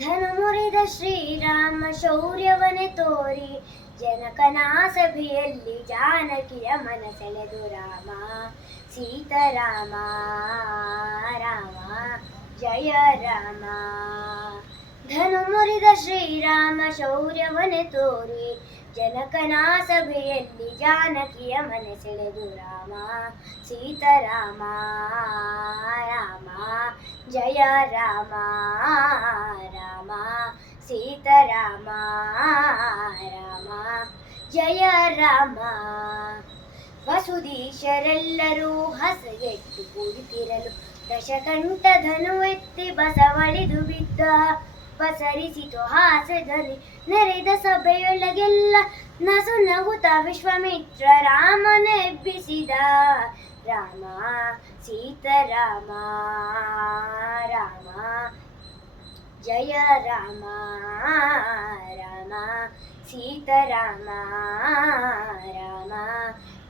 ಧನು ಮುರಿದ ಶ್ರೀರಾಮ ಶೌರ್ಯವನೆ ತೋರಿ ಜನಕನ ಸಭೆಯಲ್ಲಿ ಜಾನಕಿಯ ಮನಸೆಳೆದು ರಾಮ ಸೀತಾರಾಮ ರಾಮ ಜಯ ರಾಮ. ಧನು ಮುರಿದ ಶ್ರೀರಾಮ ಶೌರ್ಯವನೆ ತೋರಿ ಜನಕನ ಸಭೆಯಲ್ಲಿ ಜಾನಕಿಯ ಮನಸೆಳೆದು ರಾಮ ಸೀತಾರಾಮ ರಾಮ ಜಯ ರಾಮ ರಾಮ ಸೀತಾರಾಮ ರಾಮ ಜಯ ರಾಮ. ವಸುದೀಶರೆಲ್ಲರೂ ಹಸಗೆಟ್ಟು ಕುಳಿತಿರಲು ದಶಕಂಠ ಧನು ಎತ್ತಿ ಬಸವಳಿದು ಬಿದ್ದ. ಪಸರಿಸಿತು ಹಾಸ್ಯದಲ್ಲಿ ನೆರೆದ ಸಭೆಯೊಳಗೆಲ್ಲ ನಸು ನಗುತ್ತ ವಿಶ್ವಾಮಿತ್ರ ರಾಮನೆಬ್ಬಿಸಿದ. ರಾಮ ಸೀತಾರಾಮ ರಾಮ ಜಯ ರಾಮ ರಾಮ ಸೀತಾರಾಮ ರಾಮ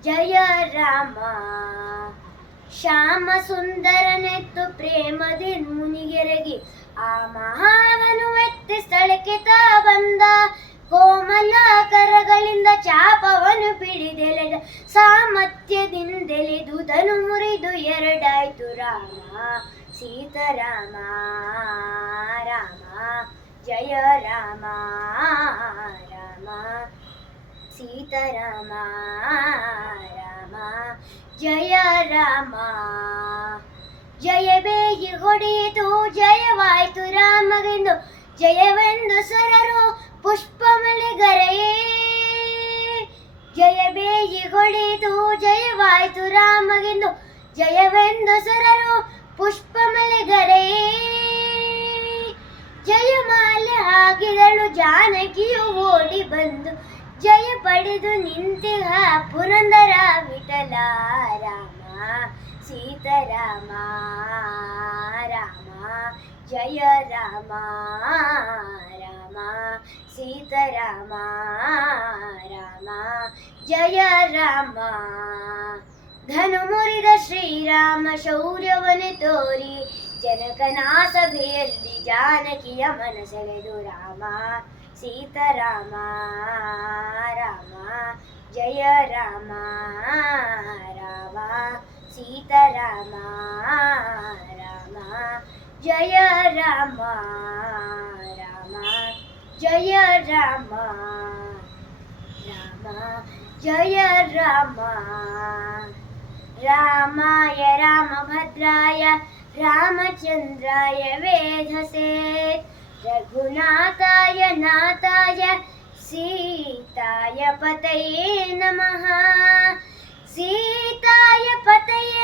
ಜಯ ರಾಮ. ಶ್ಯಾಮ ಸುಂದರನೆತ್ತು ಪ್ರೇಮದಿ ಮುನಿಗೆರಗಿ ಆ ಮಹಾವನು ಎತ್ತಿ ಸ್ಥಳಕ್ಕೆ ತಾ ಬಂದ. ಕೋಮಲ ಕರಗಳಿಂದ ಚಾಪವನ್ನು ಪಿಡಿದೆಳೆದ ಸಾಮರ್ಥ್ಯದಿಂದೆಳೆದು ಧನು ಮುರಿದು ಎರಡಾಯ್ತು ರಾಮ ಸೀತಾರಾಮ ರಾಮ ಜಯ ರಾಮ ರಾಮ ಸೀತಾರಾಮ ರಾಮ ಜಯ ರಾಮ. ಜಯ ಬೇಗಿ ಹೊಡೆಯಿತು ಜಯವಾಯ್ತು ರಾಮಗೆಂದು ಜಯವೆಂದು ಸುರರು ಪುಷ್ಪಮಳೆಗರೆಯೇ. ಜಯ ಬೇಗಿ ಹೊಡೆಯಿತು ಜಯವಾಯ್ತು ರಾಮಗೆಂದು ಜಯವೆಂದು ಸುರರು ಪುಷ್ಪಮಳೆಗರೆಯೇ. ಜಯಮಾಲೆ ಹಾಕಿದಳು ಜಾನಕಿಯು ಓಡಿ ಬಂದು ಜಯ ಪಡೆದು ನಿಂತಿಹ ಪುರಂದರ ವಿಠಲ ರಾಮ ಸೀತಾರಾಮ ರಾಮ ಜಯ ರಾಮ ರಾಮ ಸೀತಾರಾಮ ರಾಮ ಜಯ ರಾಮ. ಧನು ಮುರಿದ ಶ್ರೀರಾಮ ಶೌರ್ಯವನೆ ತೋರಿ ಜನಕನ ಸಭೆಯಲ್ಲಿ ಜಾನಕಿಯ ಮನಸೆಳೆದು ರಾಮ ಸೀತಾರಾಮ ರಾಮ ಜಯ ರಾಮ ರಾಮ ಸೀತಾರಾಮ ರಾಮ ಜಯ ರಾಮ ರಾಮ ಜಯ ರಾಮ ರಾಮ ಜಯ ರಾಮ. ರಾಮಾಯ ರಾಮಭದ್ರಾಯ ರಾಮಚಂದ್ರಾಯ ವೇಧಸೇ ರಘುನಾಥಾಯ ನಾಥಾಯ ಸೀತಾಯ ಪತಯೇ ನಮಃ. ಸೀತಾಯ ಪತಯೇ